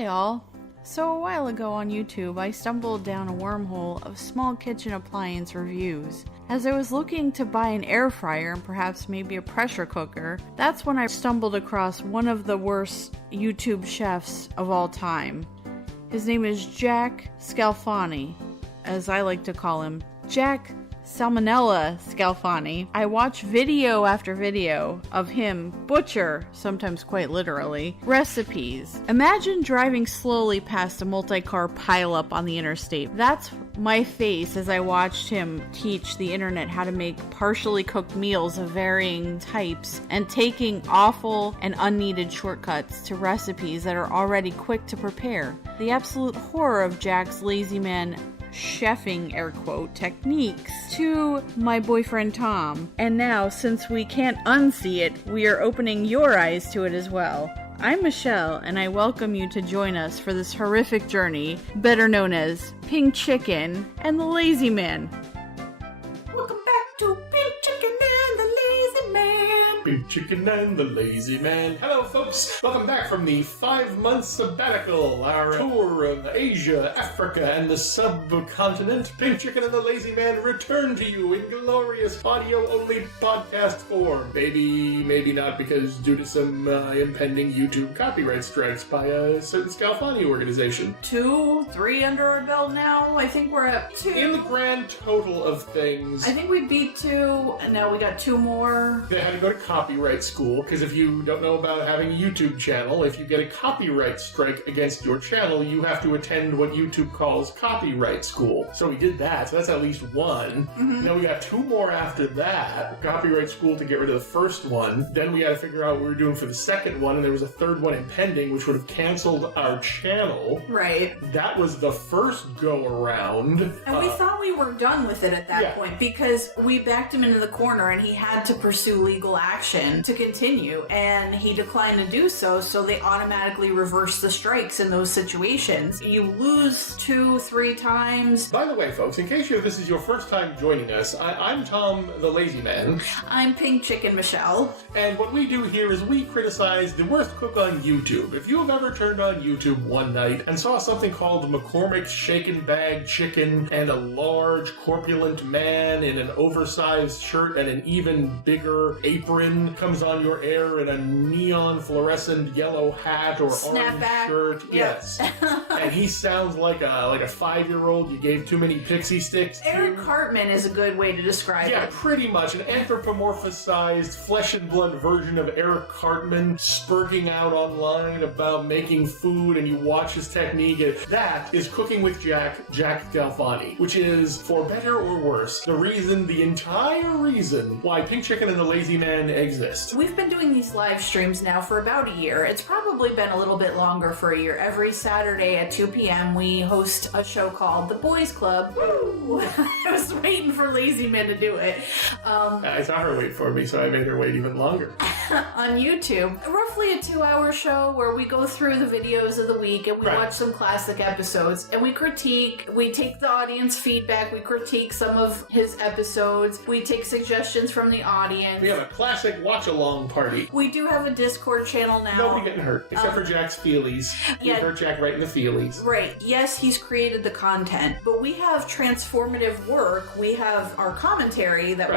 Hi all. So a while ago on YouTube, I stumbled down a wormhole of small kitchen appliance reviews. As I was looking to buy an air fryer and perhaps maybe a pressure cooker, that's when I stumbled across one of the worst YouTube chefs of all time. His name is Jack Scalfani, as I like to call him, Jack Salmonella Scalfani. I watch video after video of him butcher, sometimes quite literally, recipes. Imagine driving slowly past a multi-car pileup on the interstate. That's my face as I watched him teach the internet how to make partially cooked meals of varying types and taking awful and unneeded shortcuts to recipes that are already quick to prepare. The absolute horror of Jack's lazy man chefing, air quote, techniques to my boyfriend Tom. And now, since we can't unsee it, we are opening your eyes to it as well. I'm Michelle, and I welcome you to join us for this horrific journey, better known as Pink Chicken and the Lazy Man. Welcome back to Pink Chicken and the Lazy Man. Pink Chicken and the Lazy Man. Hello, folks. Welcome back from the 5-month sabbatical, our tour of Asia, Africa, and the subcontinent. Pink Chicken and the Lazy Man return to you in glorious audio-only podcast form. Maybe not, because due to some impending YouTube copyright strikes by a certain Scalfani organization. 2, 3 under our belt now. I think we're at 2. In the grand total of things, I think we beat 2, and now we got 2 more. they had to go to copyright school, because if you don't know about having a YouTube channel, if you get a copyright strike against your channel, you have to attend what YouTube calls copyright school. So we did that, so that's at least 1. Then we got 2 more after that, copyright school to get rid of the first one. Then we had to figure out what we were doing for the second one, and there was a third one impending, which would have canceled our channel. Right. That was the first go-around. And we thought we were done with it at that point, because we backed him into the corner and he had to pursue legal action to continue, and he declined to do so, so they automatically reverse the strikes in those situations. You lose 2, 3 times. By the way, folks, in case this is your first time joining us, I'm Tom the Lazy Man. I'm Pink Chicken Michelle. And what we do here is we criticize the worst cook on YouTube. If you have ever turned on YouTube one night and saw something called McCormick's Shaken Bag Chicken and a large, corpulent man in an oversized shirt and an even bigger apron comes on your air in a neon fluorescent yellow hat or orange shirt. Yep. Yes. And he sounds like a 5-year-old you gave too many pixie sticks to. Eric Cartman is a good way to describe Yeah, it. pretty much. An anthropomorphized flesh and blood version of Eric Cartman spurting out online about making food, and you watch his technique. That is Cooking with Jack Scalfani, which is, for better or worse, the entire reason why Pink Chicken and the Lazy Man exist. We've been doing these live streams now for about a year. It's probably been a little bit longer for a year. Every Saturday at 2 p.m. we host a show called The Boys Club. Woo! I was waiting for Lazy Man to do it. I saw her wait for me, so I made her wait even longer. On YouTube. Roughly a 2-hour show where we go through the videos of the week and we watch some classic episodes and we critique, we take the audience feedback, we critique some of his episodes, we take suggestions from the audience. We have a classic watch-along party. We do have a Discord channel now. Nobody getting hurt, except for Jack's feelies. We hurt Jack right in the feelies. Right. Yes, he's created the content, but we have transformative work. We have our commentary that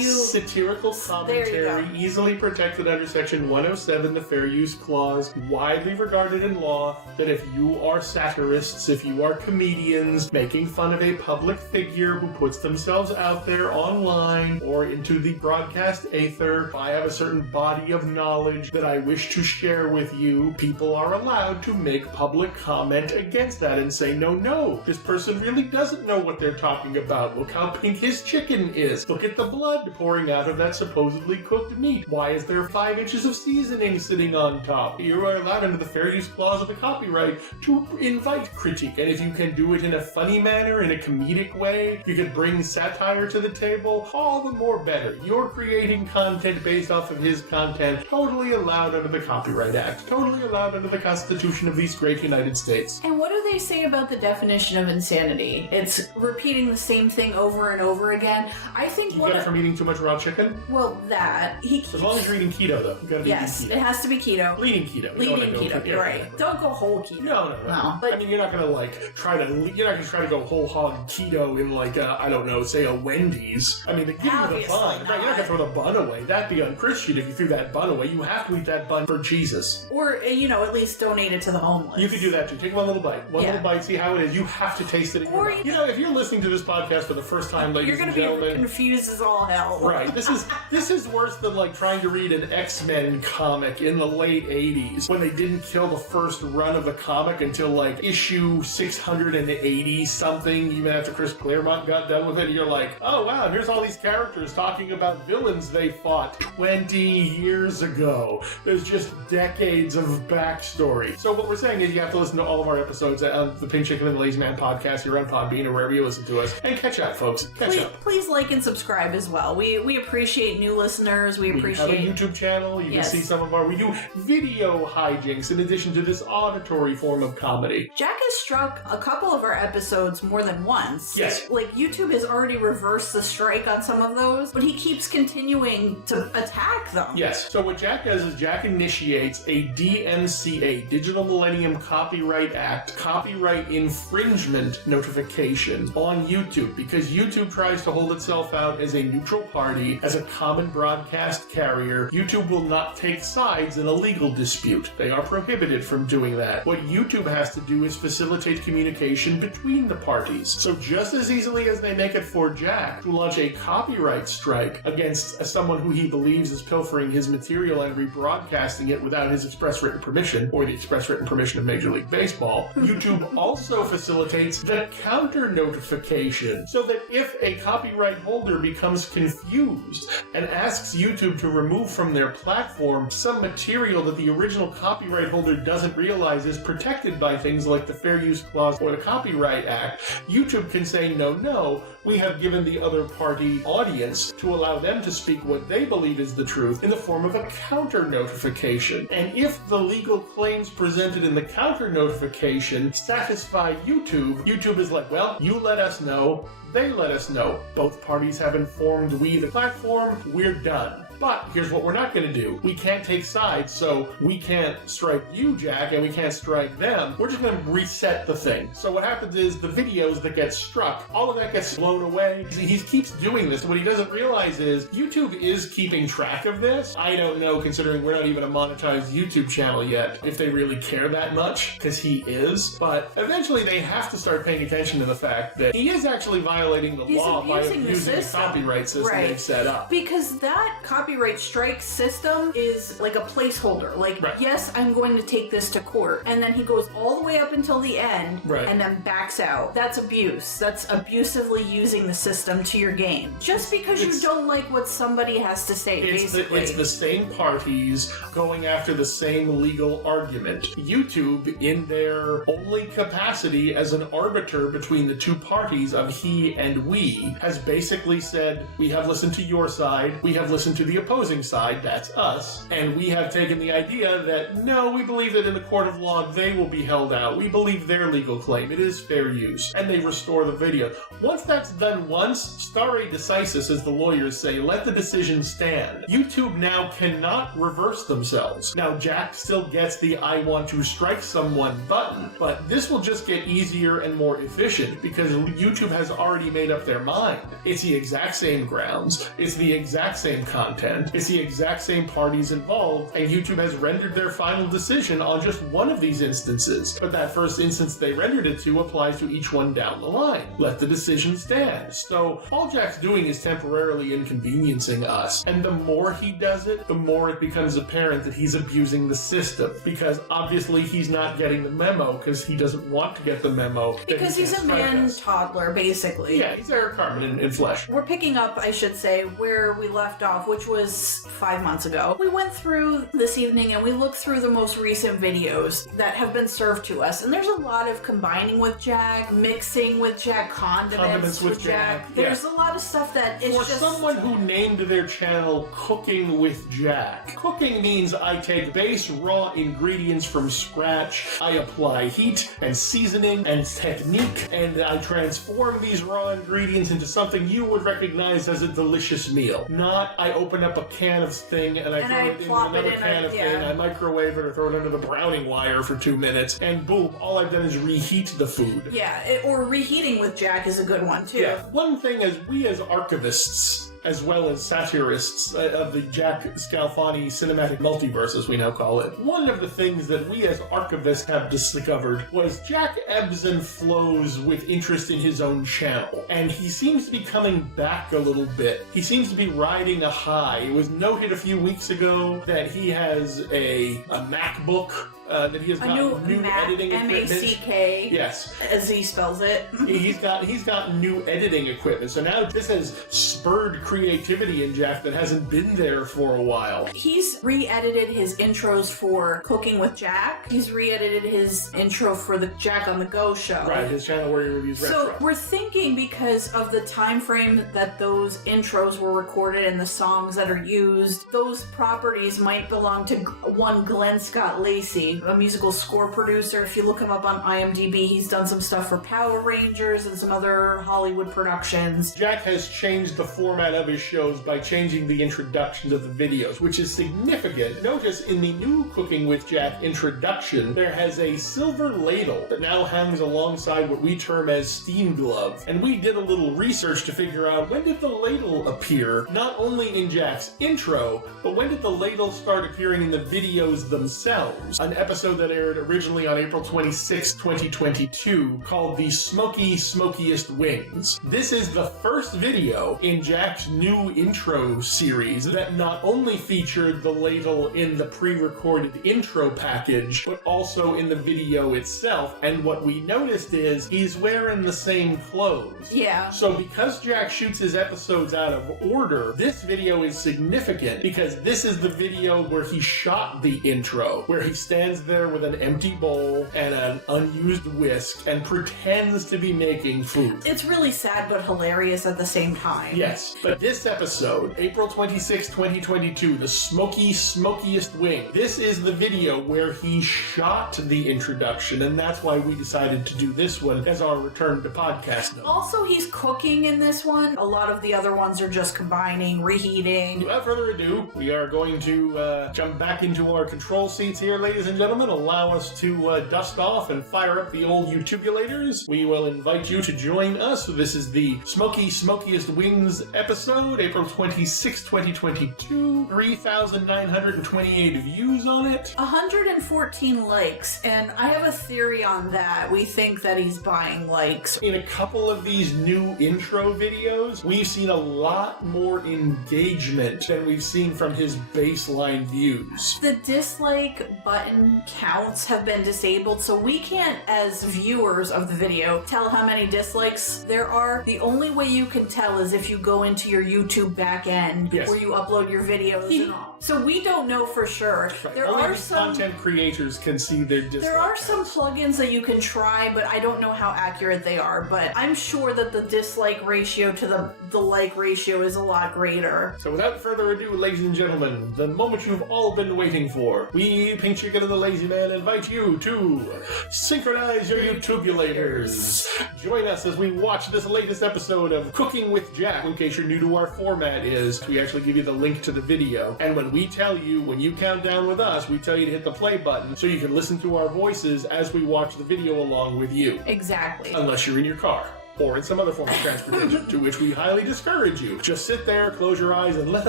satirical commentary, easily protected under Section 107, the Fair Use Clause, widely regarded in law that if you are satirists, if you are comedians making fun of a public figure who puts themselves out there online or into the broadcast aether, if I have a certain body of knowledge that I wish to share with you, people are allowed to make public comment against that and say, no, this person really doesn't know what they're talking about. Look how pink his chicken is. Look at the blood pouring out of that supposedly cooked meat. Why is there 5 inches of seasoning sitting on top? You are allowed under the Fair Use Clause of the copyright to invite critique, and if you can do it in a funny manner, in a comedic way, you can bring satire to the table, all the more better. You're creating content based off of his content, totally allowed under the Copyright Act. Totally allowed under the Constitution of these great United States. And what do they say about the definition of insanity? It's repeating the same thing over and over again. I think you get it from eating too much raw chicken? Well, that. As long as you're eating keto, though. You gotta be eating keto. It has to be keto. Leaning keto. Leaning keto, you're right. Don't go whole keto. No. But, I mean, you're not gonna try to go whole hog keto in I don't know, say a Wendy's. I mean, they give you the bun. Right, you're not gonna throw the bun away. That'd be unchristian if you threw that bun away. You have to eat that bun for Jesus. Or, at least donate it to the homeless. You could do that too. Take one little bite. Little bite, see how it is. You have to taste it. Or, if you're listening to this podcast for the first time, ladies and gentlemen. You're gonna be confused as all hell. Right. This is worse than trying to read an X-Men comic in the late 80s when they didn't kill the first run of the comic until issue 680 something, even after Chris Claremont got done with it. You're like, oh wow, here's all these characters talking about villains they fought 20 years ago. There's just decades of backstory. So what we're saying is you have to listen to all of our episodes of the Pink Chicken and the Lazy Man podcast here on Podbean or wherever you listen to us. And catch up, folks. Catch up. Please like and subscribe as well. We appreciate new listeners. We appreciate... We have a YouTube channel. You can see some of we do video hijinks in addition to this auditory form of comedy. Jack has struck a couple of our episodes more than once. Yes. YouTube has already reversed the strike on some of those, but he keeps continuing to attack them. Yes. So what Jack does is Jack initiates a DMCA, Digital Millennium Copyright Act, copyright infringement notification on YouTube because YouTube tries to hold itself out as a neutral party, as a common broadcast carrier. YouTube will not take sides in a legal dispute. They are prohibited from doing that. What YouTube has to do is facilitate communication between the parties. So just as easily as they make it for Jack to launch a copyright strike against someone who he believes is pilfering his material and rebroadcasting it without his express written permission, or the express written permission of Major League Baseball, YouTube also facilitates the counter notification so that if a copyright holder becomes confused and asks YouTube to remove from their platform some material that the original copyright holder doesn't realize is protected by things like the Fair Use Clause or the Copyright Act, YouTube can say, no, we have given the other party audience to allow them to speak what they believe is the truth in the form of a counter notification. And if the legal claims presented in the counter notification satisfy YouTube, YouTube is like, well, you let us know, they let us know. Both parties have informed we, the platform, we're done. But here's what we're not going to do. We can't take sides, so we can't strike you, Jack, and we can't strike them. We're just going to reset the thing. So what happens is the videos that get struck, all of that gets blown away. He keeps doing this. What he doesn't realize is YouTube is keeping track of this. I don't know, considering we're not even a monetized YouTube channel yet, if they really care that much, because he is. But eventually they have to start paying attention to the fact that he is actually violating the law by abusing the copyright system they've set up. Because that copyright strike system is like a placeholder. Yes, I'm going to take this to court. And then he goes all the way up until the end and then backs out. That's abuse. That's abusively using the system to your gain. Just because you don't like what somebody has to say, basically. It's the same parties going after the same legal argument. YouTube, in their only capacity as an arbiter between the two parties of he and we, has basically said, we have listened to your side, we have listened to the opposing side, that's us, and we have taken the idea that, no, we believe that in the court of law they will be held out. We believe their legal claim. It is fair use. And they restore the video. Once that's done once, stare decisis, as the lawyers say, let the decision stand. YouTube now cannot reverse themselves. Now, Jack still gets the I want to strike someone button, but this will just get easier and more efficient because YouTube has already made up their mind. It's the exact same grounds. It's the exact same content. It's the exact same parties involved, and YouTube has rendered their final decision on just one of these instances. But that first instance they rendered it to applies to each one down the line. Let the decision stand. So all Jack's doing is temporarily inconveniencing us. And the more he does it, the more it becomes apparent that he's abusing the system. Because obviously he's not getting the memo because he doesn't want to get the memo. Because he's a man-toddler, basically. Yeah, he's Eric Cartman in flesh. We're picking up, I should say, where we left off, which was was 5 months ago. We went through this evening and we looked through the most recent videos that have been served to us. And there's a lot of combining with Jack, mixing with Jack, condiments with Jack. There's a lot of stuff that is just... For someone who named their channel Cooking with Jack, cooking means I take base raw ingredients from scratch, I apply heat and seasoning and technique, and I transform these raw ingredients into something you would recognize as a delicious meal. Not I open up a can of thing and I throw it into another can of thing, I microwave it or throw it under the browning wire for 2 minutes, and boom, all I've done is reheat the food. Yeah, or reheating with Jack is a good one too. Yeah. One thing is, we as archivists, as well as satirists of the Jack Scalfani cinematic multiverse, as we now call it, one of the things that we as archivists have discovered was Jack ebbs and flows with interest in his own channel. And he seems to be coming back a little bit. He seems to be riding a high. It was noted a few weeks ago that he has a MacBook, that he has got new editing equipment. M-A-C-K. Yes. As he spells it. He's got new editing equipment. So now this has spurred creativity in Jack that hasn't been there for a while. He's re-edited his intros for Cooking with Jack. He's re-edited his intro for the Jack on the Go show. Right, his channel where he reviews restaurants. So we're thinking, because of the time frame that those intros were recorded and the songs that are used, those properties might belong to one Glenn Scott Lacey, a musical score producer. If you look him up on IMDb, he's done some stuff for Power Rangers and some other Hollywood productions. Jack has changed the format of his shows by changing the introductions of the videos, which is significant. Notice in the new Cooking with Jack introduction, there has a silver ladle that now hangs alongside what we term as steam glove. And we did a little research to figure out, when did the ladle appear, not only in Jack's intro, but when did the ladle start appearing in the videos themselves? An episode that aired originally on April 26, 2022, called the Smokiest Wings. This is the first video in Jack's new intro series that not only featured the ladle in the pre-recorded intro package, but also in the video itself. And what we noticed is he's wearing the same clothes. Yeah. So because Jack shoots his episodes out of order, this video is significant because this is the video where he shot the intro, where he stands there with an empty bowl and an unused whisk and pretends to be making food. It's really sad but hilarious at the same time. Yes, but this episode, April 26, 2022, the Smokiest Wing, this is the video where he shot the introduction, and that's why we decided to do this one as our return to podcast note. Also, he's cooking in this one. A lot of the other ones are just combining, reheating. Without further ado, we are going to jump back into our control seats here, ladies and gentlemen. Allow us to dust off and fire up the old YouTubulators. We will invite you to join us. This is the Smokiest Wings episode, April 26, 2022. 3,928 views on it. 114 likes, and I have a theory on that. We think that he's buying likes. In a couple of these new intro videos, we've seen a lot more engagement than we've seen from his baseline views. The dislike button counts have been disabled, so we can't, as viewers of the video, tell how many dislikes there are. The only way you can tell is if you go into your YouTube back end, where you upload your videos and all. So we don't know for sure. Right. There Only are some content creators can see their dislikes. There are some plugins that you can try, but I don't know how accurate they are. But I'm sure that the dislike ratio to the like ratio is a lot greater. So without further ado, ladies and gentlemen, the moment you've all been waiting for, we, Pink Chicken and the Lazy Man, invite you to synchronize your YouTubulators. Join us as we watch this latest episode of Cooking with Jack. In case you're new to our format, we actually give you the link to the video. And when we tell you, when you count down with us, we tell you to hit the play button so you can listen to our voices as we watch the video along with you. Exactly. Unless you're in your car. Or in some other form of transportation, to which we highly discourage you. Just sit there, close your eyes, and let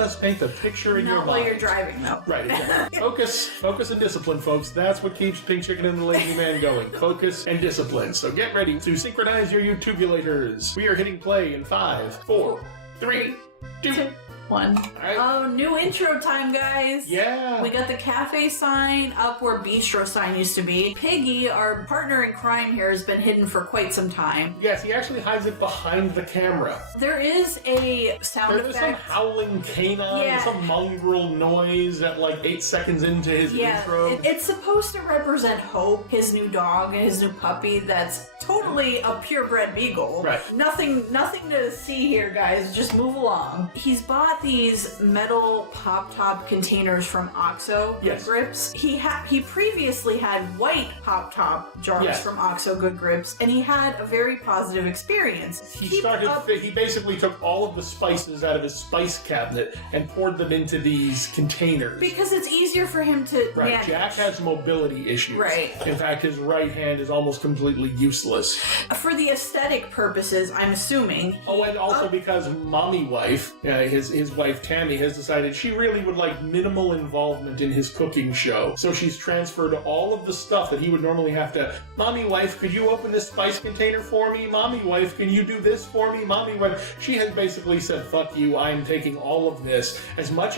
us paint the picture in your mind. Not while you're driving, though. Right, exactly. Focus and discipline, folks. That's what keeps Pink Chicken and the Lazy Man going. Focus and discipline. So get ready to synchronize your YouTubulators. We are hitting play in 5, 4, 3, 2, one. Right. Oh, new intro time, guys. Yeah. We got the cafe sign up where bistro sign used to be. Piggy, our partner in crime here, has been hidden for quite some time. Yes, he actually hides it behind the camera. There is a sound There's some effect. howling canine, some mongrel noise at like 8 seconds into his intro. It's supposed to represent Hope, his new dog, his new puppy that's totally a purebred beagle. Right. Nothing to see here, guys. Just move along. He's bought these metal pop-top containers from OXO Yes. Grips. He previously had white pop-top jars from OXO Good Grips, and he had a very positive experience. He basically took all of the spices out of his spice cabinet and poured them into these containers. Because it's easier for him to manage. Jack has mobility issues. Right. In fact, his right hand is almost completely useless. For the aesthetic purposes, I'm assuming. Oh, and also because mommy wife, his wife Tammy, has decided she really would like minimal involvement in his cooking show. So she's transferred all of the stuff that he would normally have to, Mommy wife, could you open this spice container for me? Mommy wife, can you do this for me? Mommy wife. She has basically said, fuck you, I am taking all of this. As much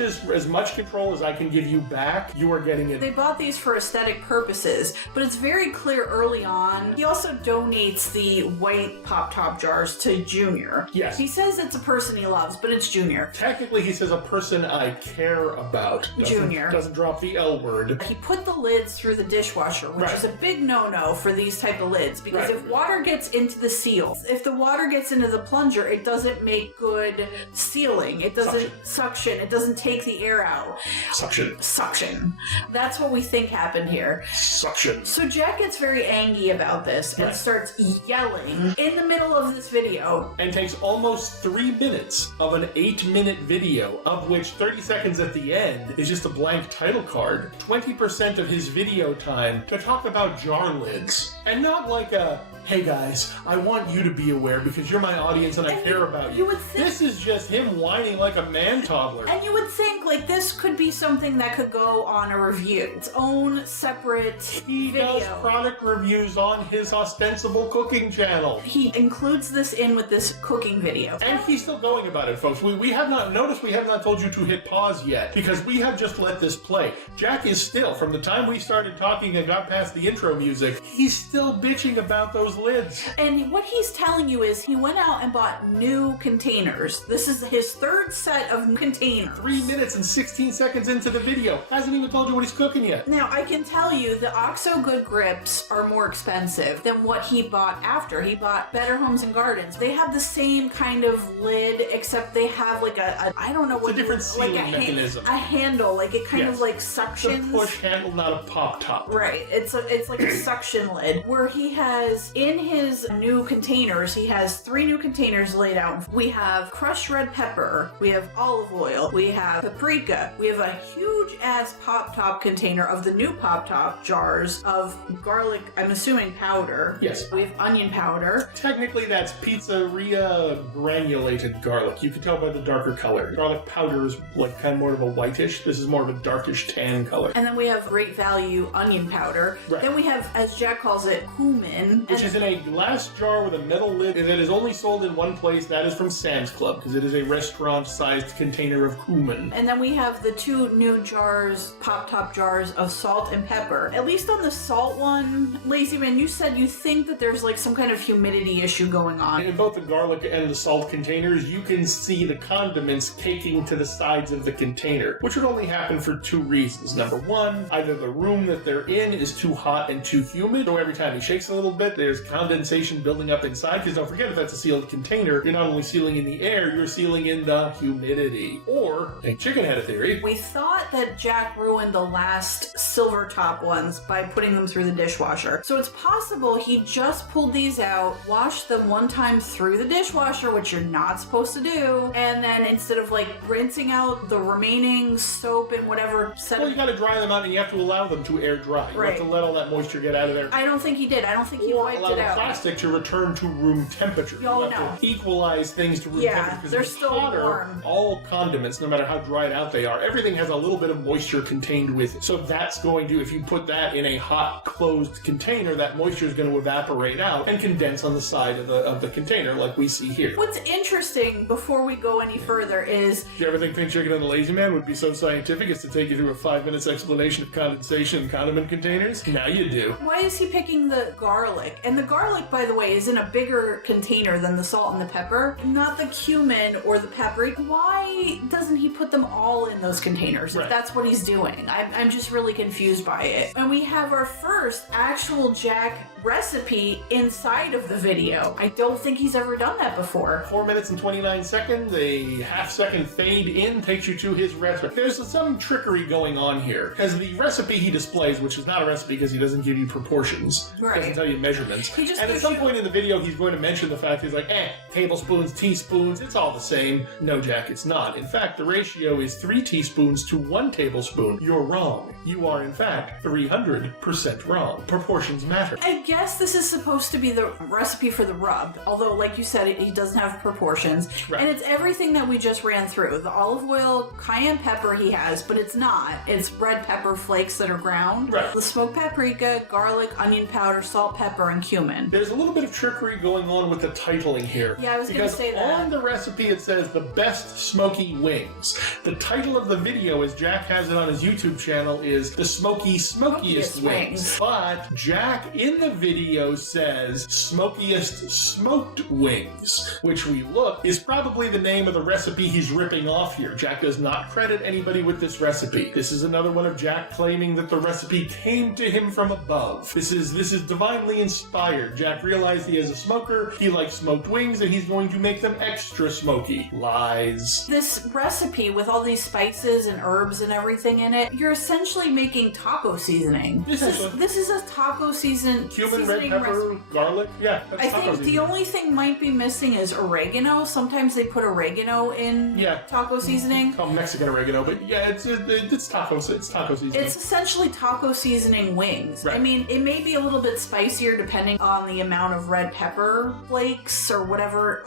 control as I can give you back, you are getting it. They bought these for aesthetic purposes, but it's very clear early on. He also donates the white pop-top jars to Junior. Yes. He says it's a person he loves, but it's Junior. Technically, he says a person I care about. Junior. Doesn't drop the L word. He put the lids through the dishwasher, which is a big no-no for these type of lids, because if water gets into the seal, if the water gets into the plunger, it doesn't make good sealing. It doesn't suction. It doesn't take the air out. Suction. That's what we think happened here. Suction. So Jack gets very angry about this and starts yelling in the middle of this video. And takes almost 3 minutes of an 8-minute video, of which 30 seconds at the end is just a blank title card. 20% of his video time to talk about jar lids. And not like a, hey guys, I want you to be aware because you're my audience and I care about you. This is just him whining like a man toddler. And you would think like this could be something that could go on a review. Its own separate He does product reviews on his ostensible cooking channel. He includes this in with this cooking video. And he's still going about it, folks. We have not noticed, we have not told you to hit pause yet because we have just let this play. Jack is still, from the time we started talking and got past the intro music, he's still bitching about those lids. And what he's telling you is he went out and bought new containers. This is his third set of containers. 3 minutes and 16 seconds into the video. Hasn't even told you what he's cooking yet. Now, I can tell you the OXO Good Grips are more expensive than what he bought after. He bought Better Homes and Gardens. They have the same kind of lid, except they have like a I don't know what. It's a different sealing mechanism. A handle, like it kind of like suctions. It's a push handle, not a pop top. Right. It's like a suction lid where he has in his new containers, he has 3 new containers laid out. We have crushed red pepper, we have olive oil, we have paprika, we have a huge ass pop top container of the new pop top jars of garlic, I'm assuming powder. Yes. We have onion powder. Technically that's pizzeria granulated garlic. You can tell by the darker color. Garlic powder is like kind of more of a whitish. This is more of a darkish tan color. And then we have great value onion powder. Right. Then we have, as Jack calls it, cumin. Which is in a glass jar with a metal lid that is only sold in one place. That is from Sam's Club because it is a restaurant-sized container of cumin. And then we have the 2 new jars, pop-top jars of salt and pepper. At least on the salt one, Lazy Man, you said you think that there's like some kind of humidity issue going on. In both the garlic and the salt containers, you can see the condiments caking to the sides of the container, which would only happen for 2 reasons. Number 1, either the room that they're in is too hot and too humid, so every time he shakes a little bit, there's condensation building up inside, because don't forget, if that's a sealed container, you're not only sealing in the air, you're sealing in the humidity. Or, a chicken had a theory. We thought that Jack ruined the last silver top ones by putting them through the dishwasher. So it's possible he just pulled these out, washed them one time through the dishwasher, which you're not supposed to do, and then instead of like rinsing out the remaining soap and whatever, Well, you gotta dry them out and you have to allow them to air dry. You have to let all that moisture get out of there. I don't think think he did. I don't think he or wiped allow it the out. plastic to return to room temperature. Oh, you have to equalize things to room temperature. Because they're if it's still hotter, warm. all condiments, no matter how dried out they are, everything has a little bit of moisture contained with it. So that's going to, if you put that in a hot, closed container, that moisture is going to evaporate out and condense on the side of the container like we see here. What's interesting, before we go any further, is... Do you ever think Chicken and the Lazy Man would be so scientific as to take you through a 5-minute explanation of condensation in condiment containers? Now you do. Why is he picking the garlic? And the garlic, by the way, is in a bigger container than the salt and the pepper, not the cumin or the paprika. Why doesn't he put them all in those containers if that's what he's doing? I'm just really confused by it. And we have our first actual Jack recipe inside of the video. I don't think he's ever done that before. 4 minutes and 29 seconds, a half-second fade in takes you to his recipe. There's some trickery going on here, because the recipe he displays, which is not a recipe because he doesn't give you proportions, doesn't tell you measurements, and at some point in the video he's going to mention the fact he's like, tablespoons, teaspoons, it's all the same. No, Jack, it's not. In fact, the ratio is 3 teaspoons to 1 tablespoon. You're wrong. You are, in fact, 300% wrong. Proportions matter. I guess this is supposed to be the recipe for the rub, although, like you said, he doesn't have proportions. And it's everything that we just ran through. The olive oil, cayenne pepper he has, but it's not. It's red pepper flakes that are ground. The smoked paprika, garlic, onion powder, salt, pepper, and cumin. There's a little bit of trickery going on with the titling here. Yeah, I was going to say that. On the recipe it says the best smoky wings. The title of the video, as Jack has it on his YouTube channel, is the Smokiest wings. But Jack in the video says Smokiest smoked wings, which we look is probably the name of the recipe he's ripping off here. Jack does not credit anybody with this recipe. This is another one of Jack claiming that the recipe came to him from above. This is divinely inspired. Jack realized he is a smoker, he likes smoked wings, and he's going to make them extra smoky. Lies. This recipe with all these spices and herbs and everything in it, you're essentially making taco seasoning. This is a taco season. Cumin, red pepper, garlic. Yeah, that's I think the only thing might be missing is oregano. Sometimes they put oregano in taco seasoning. Called Mexican oregano, but yeah, it's taco seasoning. It's essentially taco seasoning wings. I mean, it may be a little bit spicier depending on the amount of red pepper flakes or whatever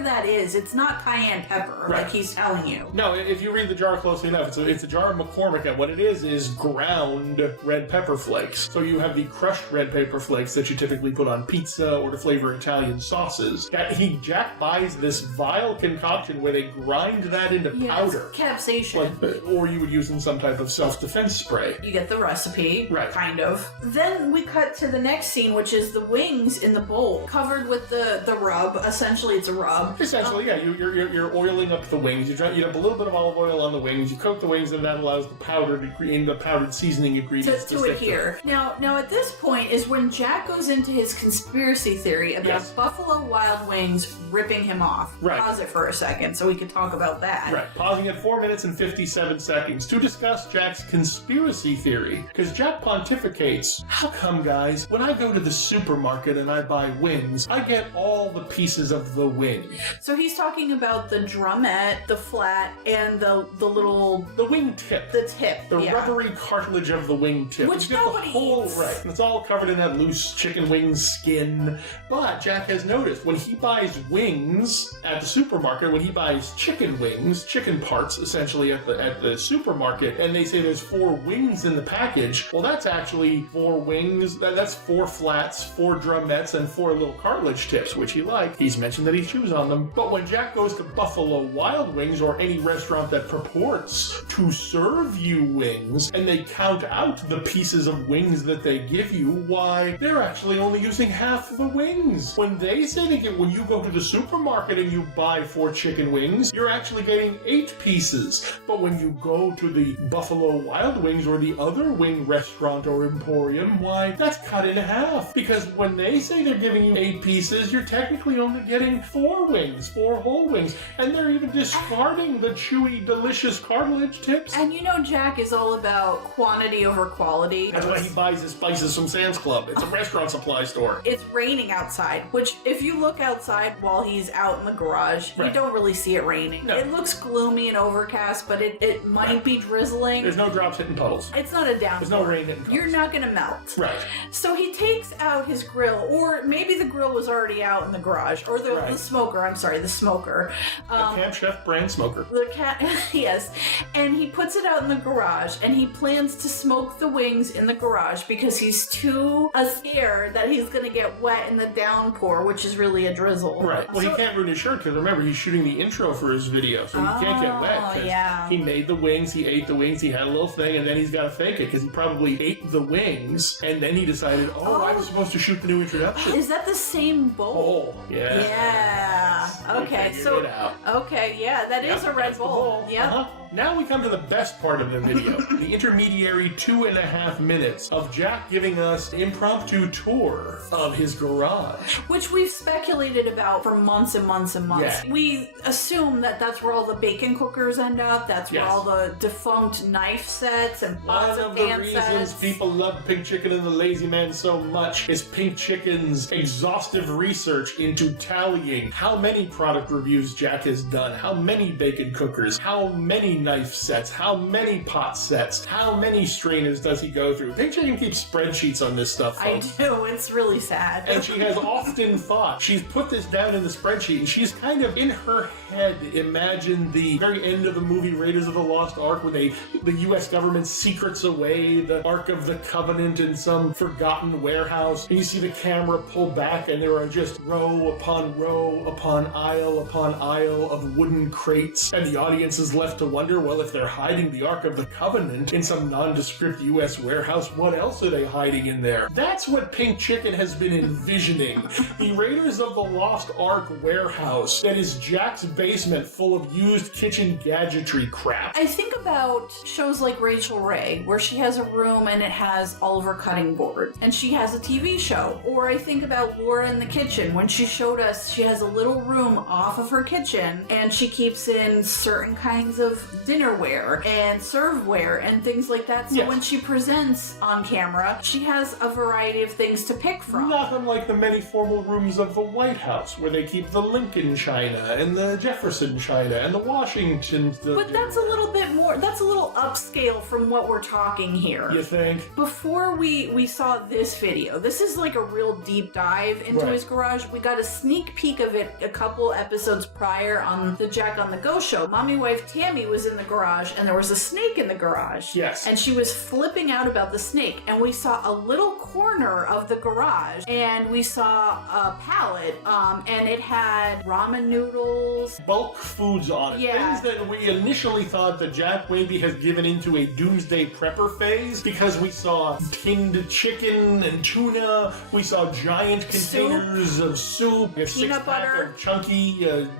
that is. It's not cayenne pepper like he's telling you. No, if you read the jar closely enough, it's a jar of McCormick, and what it is ground red pepper flakes. So you have the crushed red pepper flakes that you typically put on pizza or to flavor Italian sauces. Jack buys this vile concoction where they grind that into powder. Capsaicin. Or you would use in some type of self-defense spray. You get the recipe, kind of. Then we cut to the next scene, which is the wings in the bowl, covered with the rub. Essentially, it's a rub. Essentially, you're oiling up the wings. You dump a little bit of olive oil on the wings. You coat the wings, and that allows the powdered seasoning ingredients to adhere. Now at this point is when Jack goes into his conspiracy theory about Buffalo Wild Wings ripping him off. Pause it for a second so we can talk about that. Pausing at 4 minutes and 57 seconds to discuss Jack's conspiracy theory. Because Jack pontificates, how come, guys, when I go to the supermarket and I buy wings, I get all the pieces of the wing? So he's talking about the drumette, the flat, and the little... The wing tip. The tip, The rubbery cartilage of the wing tip. Which nobody eats. And it's all covered in that loose chicken wing skin. But Jack has noticed when he buys wings at the supermarket, when he buys chicken wings, chicken parts essentially at the supermarket, and they say there's 4 wings in the package, well, that's actually 4 wings. That's 4 flats, 4 drumettes, and 4 little cartilage tips, which he liked. He's mentioned that he chews on them. But when Jack goes to Buffalo Wild Wings or any restaurant that purports to serve you wings, and they count out the pieces of wings that they give you, why, they're actually only using half the wings. When they say when you go to the supermarket and you buy 4 chicken wings, you're actually getting 8 pieces. But when you go to the Buffalo Wild Wings or the other wing restaurant or emporium, why, that's cut in half. Because when they say they're giving you 8 pieces, you're technically only getting 4 wings, 4 whole wings. And they're even discarding the chewy, delicious cartilage tips. And you know Jack is all about quantity over quality. That's why he buys his spices from Sam's Club. It's a restaurant supply store. It's raining outside, which if you look outside while he's out in the garage, you don't really see it raining. No. It looks gloomy and overcast, but it might be drizzling. There's no drops hitting puddles. It's not a downpour. There's no rain hitting puddles. You're not going to melt. Right. So he takes out his grill, or maybe the grill was already out in the garage, or the smoker, the smoker. The Camp Chef brand smoker. Yes. And he puts it out in the garage, and he plans to smoke the wings in the garage because he's too scared that he's going to get wet in the downpour, which is really a drizzle. Right. Well, he can't ruin his shirt because remember, he's shooting the intro for his video, so he can't get wet. Yeah. He made the wings, he ate the wings, he had a little thing, and then he's got to fake it because he probably ate the wings, and then he decided, I was supposed to shoot the new introduction. Is that the same bowl? Yeah. Yeah. Okay. So. Okay. Yeah, that is a red bowl. Yeah. Now we come to the best part of the video, the intermediary 2.5 minutes of Jack giving us an impromptu tour of his garage. Which we've speculated about for months and months and months. Yeah. We assume that that's where all the bacon cookers end up, that's where all the defunct knife sets and pots and pan sets. One of the reasons people love Pink Chicken and the Lazy Man so much is Pink Chicken's exhaustive research into tallying how many product reviews Jack has done, how many bacon cookers, how many knife sets, how many pot sets, how many strainers does he go through. Pink Chicken keeps spreadsheets on this stuff, folks. I do. It's really sad. And she has often thought, she's put this down in the spreadsheet, and she's kind of in her head imagined the very end of the movie Raiders of the Lost Ark where the U.S. government secrets away the Ark of the Covenant in some forgotten warehouse. And you see the camera pull back, and there are just row upon aisle of wooden crates, and the audience is left to wonder, well, if they're hiding the Ark of the Covenant in some nondescript U.S. warehouse, what else are they hiding in there? That's what Pink Chicken has been envisioning. The Raiders of the Lost Ark warehouse that is Jack's basement full of used kitchen gadgetry crap. I think about shows like Rachel Ray, where she has a room and it has all of her cutting boards, and she has a TV show. Or I think about Laura in the Kitchen, when she showed us she has a little room off of her kitchen, and she keeps in certain kinds of dinnerware and serveware and things like that. So when she presents on camera, she has a variety of things to pick from. Not unlike the many formal rooms of the White House, where they keep the Lincoln china and the Jefferson china and the Washington. But that's a little bit more, that's a little upscale from what we're talking here. You think? Before we saw this video, this is like a real deep dive into his garage. We got a sneak peek of it a couple episodes prior on the Jack on the Go show. Mommy wife Tammy was in the garage, and there was a snake in the garage. Yes. And she was flipping out about the snake, and we saw a little corner of the garage, and we saw a pallet, and it had ramen noodles. Bulk foods on it. Yeah. Things that we initially thought that Jack maybe has given into a doomsday prepper phase, because we saw tinned chicken and tuna, we saw giant containers of soup, a peanut butter, of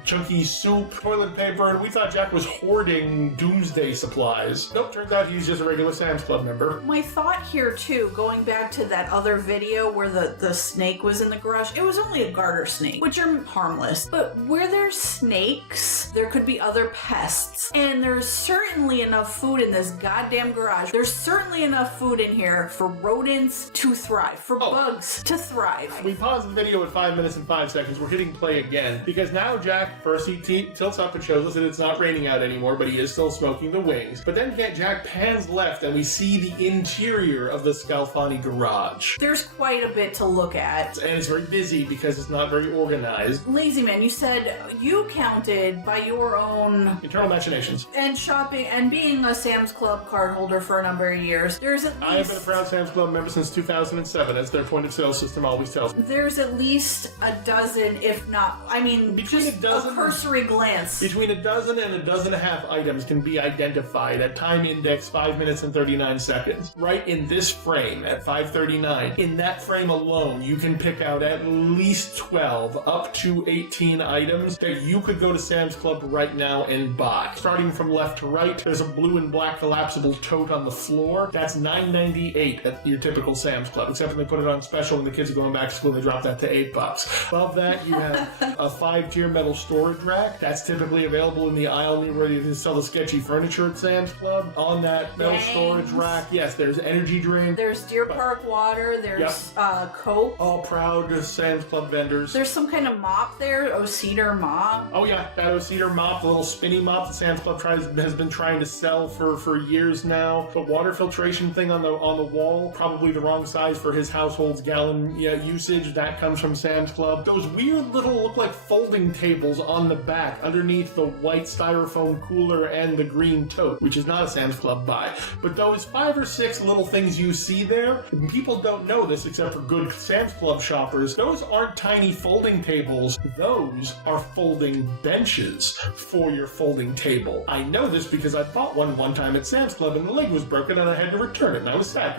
chunky soup, toilet paper, and we thought Jack was hoarding doomsday supplies. Nope, turns out he's just a regular Sam's Club member. My thought here too, going back to that other video where the snake was in the garage, it was only a garter snake, which are harmless. But where there's snakes, there could be other pests. And there's certainly enough food in this goddamn garage. There's certainly enough food in here for rodents to thrive, for bugs to thrive. We paused the video at 5 minutes and 5 seconds. We're hitting play again, because now Jack, first he tilts up and shows us that it's not raining out anymore, but he is still smoking the wings. But then Jack pans left and we see the interior of the Scalfani garage. There's quite a bit to look at. And it's very busy because it's not very organized. Lazy Man, you said you counted by your own internal machinations. And shopping and being a Sam's Club card holder for a number of years, there's at least... I have been a proud Sam's Club member since 2007, as their point of sale system always tells me. There's at least a dozen, if not, I mean, between just a cursory glance. Between a dozen and a dozen and a half items can be identified at time index 5 minutes and 39 seconds. Right in this frame at 5:39, in that frame alone, you can pick out at least 12 up to 18 items that you could go to Sam's Club right now and buy. Starting from left to right, there's a blue and black collapsible tote on the floor. That's $9.98 at your typical Sam's Club, except when they put it on special and the kids are going back to school, they drop that to $8. Above that, you have a 5-tier metal storage rack. That's typically available in the aisle where you sell the sketchy furniture at Sam's Club on that metal storage rack. Yes, there's energy drink. There's Deer Park water. There's Coke. All proud Sam's Club vendors. There's some kind of mop there, cedar mop. Oh yeah, that cedar mop, the little spinny mop that Sam's Club has been trying to sell for years now. The water filtration thing on the wall, probably the wrong size for his household's gallon usage. That comes from Sam's Club. Those weird little look like folding tables on the back underneath the white styrofoam cooler and the green tote, which is not a Sam's Club buy. But those 5 or 6 little things you see there, people don't know this except for good Sam's Club shoppers. Those aren't tiny folding tables. Those are folding benches for your folding table. I know this because I bought one time at Sam's Club and the leg was broken and I had to return it, and I was sad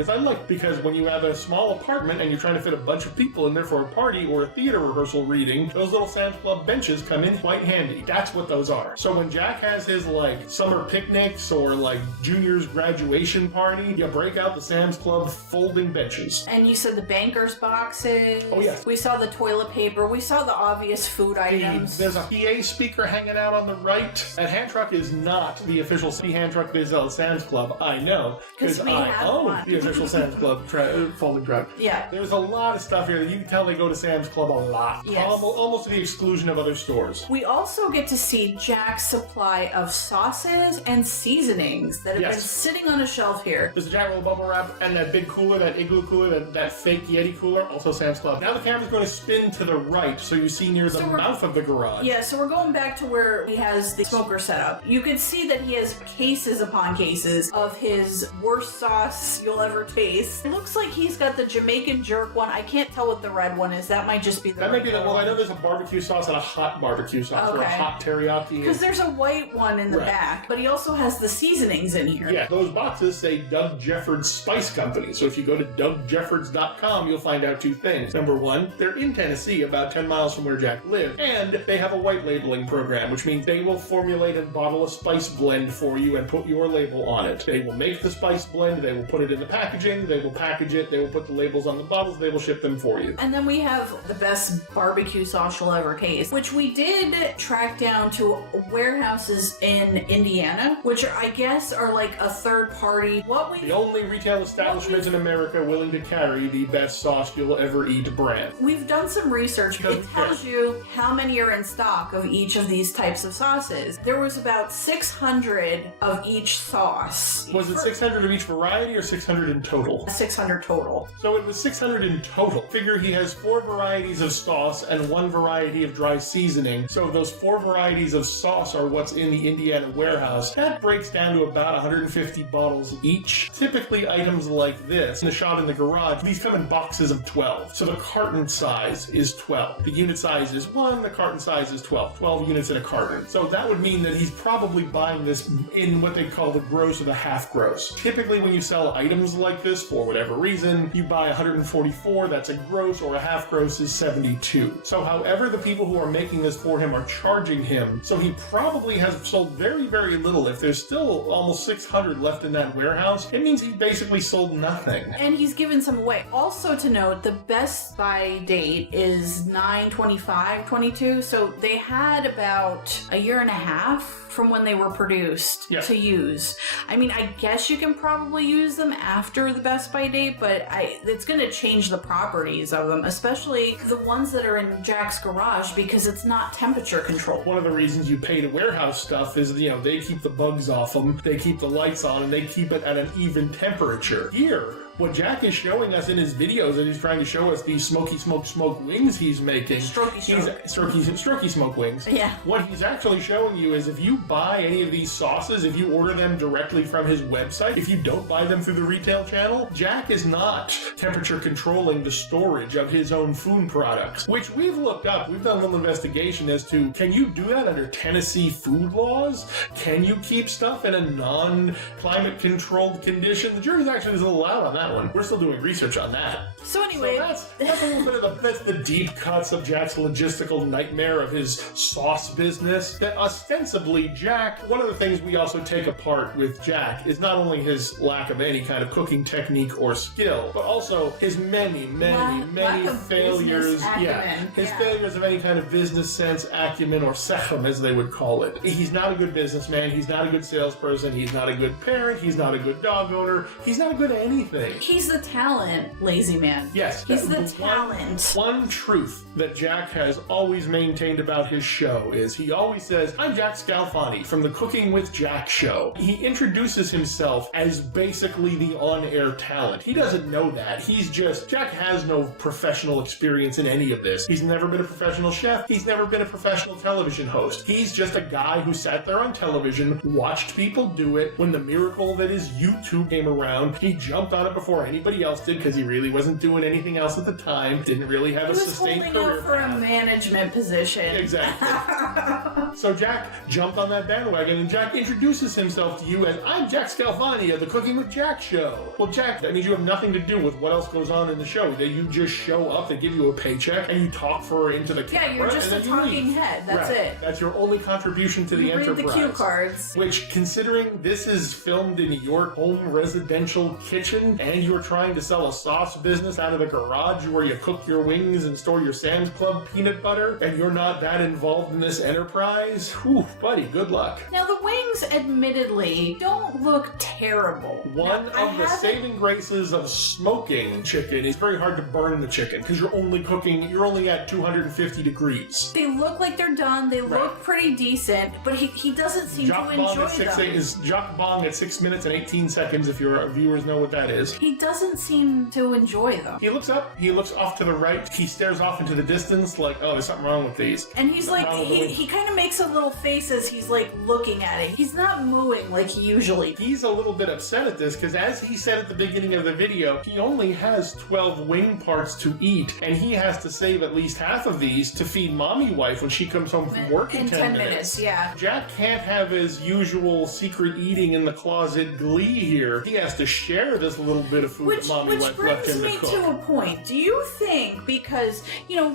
because when you have a small apartment and you're trying to fit a bunch of people in there for a party or a theater rehearsal reading, those little Sam's Club benches come in quite handy. That's what those are. So when Jack has his summer picnics or junior's graduation party, you break out the Sam's Club folding benches. And you said the bankers boxes. Oh yes. We saw the toilet paper. We saw the obvious food items. There's a PA speaker hanging out on the right. That hand truck is not the official hand truck they sell at Sam's Club. I know because I own the official Sam's Club folding truck. Yeah. There's a lot of stuff here that you can tell they go to Sam's Club a lot. Yes. Almost to the exclusion of other stores. We also get to see Jack's supply of sauces and seasonings that have been sitting on a shelf here. There's a giant roll of bubble wrap and that big cooler, that igloo cooler, that fake Yeti cooler, also Sam's Club. Now the camera's going to spin to the right, so you see near the mouth of the garage. Yeah, so we're going back to where he has the smoker set up. You can see that he has cases upon cases of his worst sauce you'll ever taste. It looks like he's got the Jamaican jerk one. I can't tell what the red one is. That might just be the That might be the, well, I know there's a barbecue sauce and a hot barbecue sauce or a hot teriyaki. Because there's a white one in the back, but he also has the seasonings in here. Yeah, those boxes say Doug Jeffords Spice Company. So if you go to DougJeffords.com, you'll find out 2 things. Number 1, they're in Tennessee, about 10 miles from where Jack lived, and they have a white labeling program, which means they will formulate and bottle a spice blend for you and put your label on it. They will make the spice blend, they will put it in the packaging, they will package it, they will put the labels on the bottles, they will ship them for you. And then we have the best barbecue sauce you'll ever taste, which we did track down to warehouses in Indiana, which I guess are a third party. The only retail establishment in America willing to carry the best sauce you'll ever eat brand. We've done some research. It tells you how many are in stock of each of these types of sauces. There was about 600 of each sauce. Was it 600 of each variety or 600 in total? 600 total. So it was 600 in total. Figure he has 4 varieties of sauce and 1 variety of dry seasoning. So those 4 varieties of sauce are what's in the Indiana warehouse. That breaks down to about 150 bottles each. Typically items like this, in the shot in the garage, these come in boxes of 12. So the carton size is 12. The unit size is 1, the carton size is 12. 12 units in a carton. So that would mean that he's probably buying this in what they call the gross or the half gross. Typically when you sell items like this, for whatever reason, you buy 144, that's a gross, or a half gross is 72. So however the people who are making this for him are charging him, so he probably has sold very, very little. If there's still almost 600 left in that warehouse, it means he basically sold nothing. And he's given some away. Also to note, the best buy date is 9/25/22, so they had about a year and a half from when they were produced to use. I mean, I guess you can probably use them after the best by date, but it's going to change the properties of them, especially the ones that are in Jack's garage, because it's not temperature controlled. One of the reasons you pay to warehouse stuff is, they keep the bugs off them, they keep the lights on, and they keep it at an even temperature. Here, what Jack is showing us in his videos, and he's trying to show us these smoky smoke wings he's making. Strokey smoke wings. Yeah. What he's actually showing you is if you buy any of these sauces, if you order them directly from his website, if you don't buy them through the retail channel, Jack is not temperature controlling the storage of his own food products, which we've looked up. We've done a little investigation as to, can you do that under Tennessee food laws? Can you keep stuff in a non-climate controlled condition? The jury's actually a little out on that one. We're still doing research on that. So anyway, that's a little bit of that's the deep cuts of Jack's logistical nightmare of his sauce business. That ostensibly Jack, one of the things we also take apart with Jack is not only his lack of any kind of cooking technique or skill, but also his many failures. His failures of any kind of business sense, acumen, or sechem, as they would call it. He's not a good businessman. He's not a good salesperson. He's not a good parent. He's not a good dog owner. He's not a good at anything. He's the talent, lazy man. Yes. He's the talent. One truth that Jack has always maintained about his show is he always says, I'm Jack Scalfani from the Cooking with Jack show. He introduces himself as basically the on-air talent. He doesn't know that. Jack has no professional experience in any of this. He's never been a professional chef. He's never been a professional television host. He's just a guy who sat there on television, watched people do it. When the miracle that is YouTube came around, he jumped on it before anybody else did because he really wasn't doing anything else at the time. Didn't really have a sustained career. He was holding out for a management position. Exactly. So Jack jumped on that bandwagon, and Jack introduces himself to you as, I'm Jack Scalfani of the Cooking with Jack show. Well, Jack, that means you have nothing to do with what else goes on in the show. That you just show up, they give you a paycheck, and you talk into the camera. Yeah, you're just a talking head. That's it. That's your only contribution to the enterprise. Read the cue cards. Which, considering this is filmed in your home residential kitchen, and you're trying to sell a sauce business out of the garage where you cook your wings and store your Sam's Club peanut butter, and you're not that involved in this enterprise, whew, buddy, good luck. Now, the wings, admittedly, don't look terrible. One of the saving graces of smoking chicken is very hard to burn the chicken because you're only at 250 degrees. They look like they're done. They look pretty decent, but he doesn't seem to enjoy them. Is Jock Bong at 6 minutes and 18 seconds, if your viewers know what that is. He doesn't seem to enjoy them. He looks up, he looks off to the right, he stares off into the distance like, oh, there's something wrong with these. And he's like, he kind of makes a little face as he's like looking at it. He's not mooing like he usually does. He's a little bit upset at this because as he said at the beginning of the video, he only has 12 wing parts to eat, and he has to save at least half of these to feed mommy wife when she comes home from work in 10 minutes. Yeah. Jack can't have his usual secret eating in the closet glee here. He has to share this little bit of food that mommy wife left him to cook. Which brings me to a point. Do you think, because,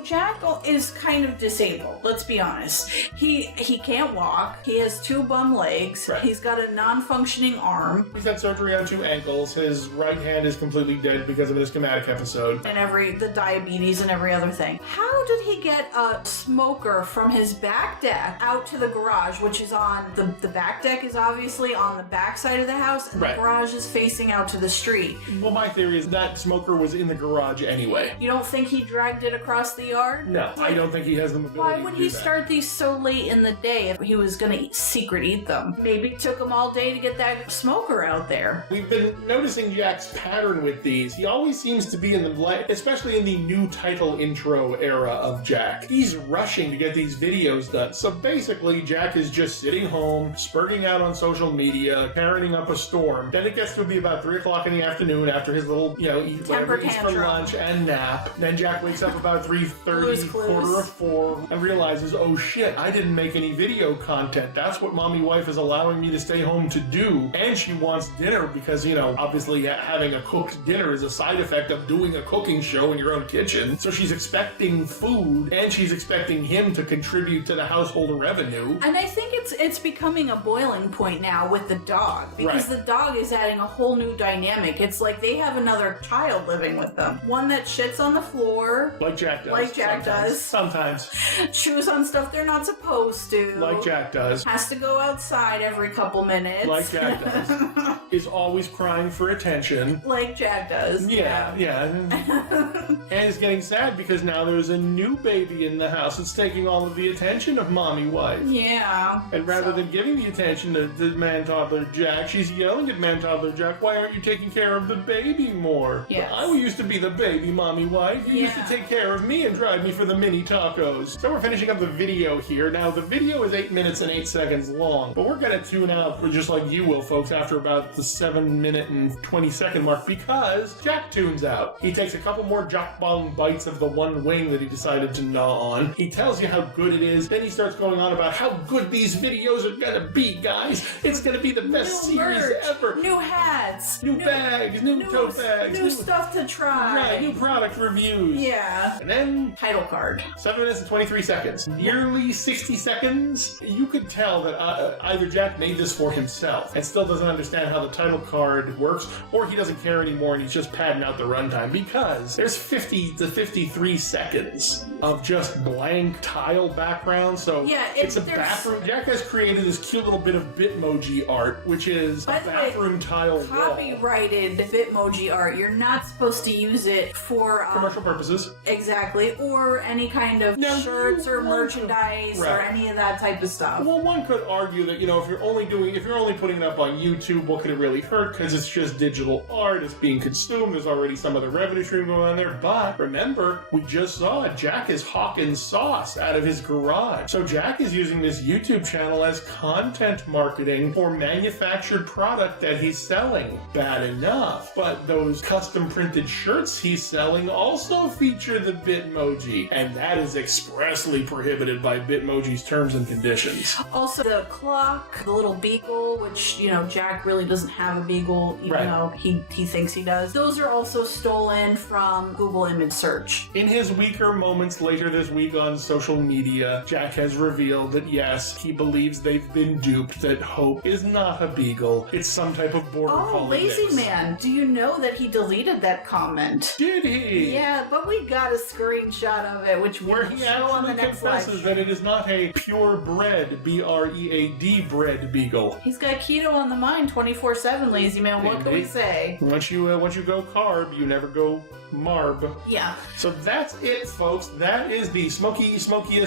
Jack is kind of disabled, let's be honest. He can't walk. He has 2 bum legs. Right. He's got a non-functioning arm. He's had surgery on 2 ankles. His right hand is completely dead because of an ischematic episode. And the diabetes and every other thing. How did he get a smoker from his back deck out to the garage, which is on the back deck is obviously on the back side of the house, and the garage is facing out to the street? Well, my theory is that smoker was in the garage anyway. You don't think he dragged it across the yard? No, I don't think he has the ability to do that. Why would he start these so late in the day if he was going to secret eat them? Maybe it took him all day to get that smoker out there. We've been noticing Jack's pattern with these. He always seems to be especially in the new title intro era of Jack. He's rushing to get these videos done. So basically, Jack is just sitting home, spurting out on social media, parenting up a storm. Then it gets to be about 3 o'clock in the afternoon after his little, eat whatever he eats for lunch and nap. Then Jack wakes up about 3:30, 3:45, and realizes, oh shit, I didn't make any video content. That's what mommy wife is allowing me to stay home to do. And she wants dinner because, obviously having a cooked dinner is a side effect of doing a cooking show in your own kitchen. So she's expecting food, and she's expecting him to contribute to the household revenue. And I think it's becoming a boiling point now with the dog, because the dog is adding a whole new dynamic. It's like they have another child living with them. One that shits on the floor. Like Jack does. Sometimes. Chews on stuff they're not supposed to. Like Jack does. Has to go outside every couple minutes. Like Jack does. Is always crying for attention. Like Jack does. Yeah. And is getting sad because now there's a new baby in the house that's taking all of the attention of mommy wife. Yeah. And rather than giving the attention to man-toddler Jack, she's yelling at man-toddler Jack, why aren't you taking care of the baby more? Yes. I used to be the baby mommy wife. You used to take care of me and drive me for the mini tacos. So we're finishing up the video here. Now, the video is 8 minutes and 8 seconds long, but we're going to tune out, just like you will, folks, after about the 7-minute and 20-second mark, because Jack tunes out. He takes a couple more Jock Bong bites of the one wing that he decided to gnaw on. He tells you how good it is. Then he starts going on about how good these videos are going to be, guys. It's going to be the best series ever. New hats. New bags. New tote bags. New stuff to try. Right, new product reviews. Yeah. And then Title card. 7 minutes and 23 seconds. Nearly 60 seconds. You could tell that either Jack made this for himself and still doesn't understand how the title card works, or he doesn't care anymore and he's just padding out the runtime, because there's 50 to 53 seconds of just blank tile background. So yeah, it's a bathroom. Jack has created this cute little bit of Bitmoji art, which is a bathroom tile wall. Copyrighted Bitmoji art. You're not supposed to use it for commercial purposes. Exactly, or any kind of shirts or merchandise or any of that type of stuff. Well, one could argue that, if you're only putting it up on YouTube, what could it really hurt? Because it's just digital art, it's being consumed, there's already some other revenue stream going on there. But remember, we just saw Jack is hawking sauce out of his garage. So Jack is using this YouTube channel as content marketing for manufactured product that he's selling. Bad enough. But those custom printed shirts he's selling also feature the Bitmoji, and that is expressly prohibited by Bitmoji's terms and conditions. Also, the clock, the little beagle, which, Jack really doesn't have a beagle, even though he thinks he does. Those are also stolen from Google image search. In his weaker moments later this week on social media, Jack has revealed that yes, he believes they've been duped, that Hope is not a beagle. It's some type of border collie. Oh, lazy mix. man. Do you know that he deleted that comment? Did he? Yeah, but we got a screenshot of it, which where we'll he show on the actually next confesses that it is not a purebred, B-R-E-A-D bred beagle. He's got keto on the mind 24/7, lazy man. What can we say? Once you go carb, you never go marb. Yeah. So that's it, folks. That is the Smokiest,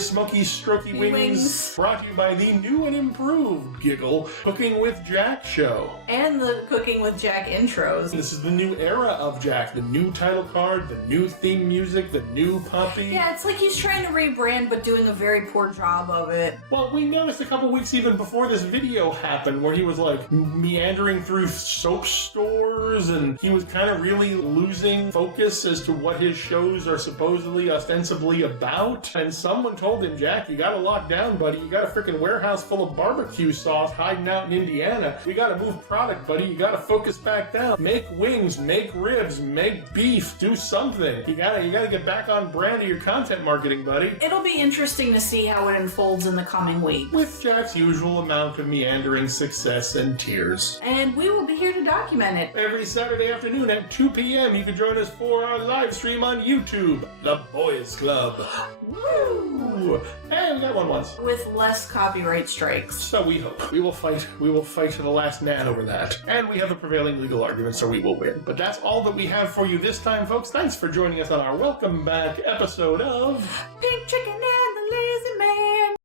Smoky Strokey Wings, brought to you by the new and improved Giggle Cooking with Jack show. And the Cooking with Jack intros. This is the new era of Jack. The new title card, the new theme music, the new puppy. Yeah, it's like he's trying to rebrand, but doing a very poor job of it. Well, we noticed a couple weeks even before this video happened where he was like meandering through soap stores, and he was kind of really losing focus as to what his shows are supposedly ostensibly about. And someone told him, Jack, you gotta lock down, buddy. You got a freaking warehouse full of barbecue sauce hiding out in Indiana. We gotta move product, buddy. You gotta focus back down. Make wings, make ribs, make beef, do something. You gotta get back on brand of your content marketing, buddy. It'll be interesting to see how it unfolds in the coming week. With Jack's usual amount of meandering success and tears. And we will be here to document it. Every Saturday afternoon at 2 p.m. you can join us for our live stream on YouTube, The Boys Club. Woo! And we got one once. With less copyright strikes. So we hope. We will fight to the last man over that. And we have a prevailing legal argument, so we will win. But that's all that we have for you this time, folks. Thanks for joining us on our welcome back episode of Pink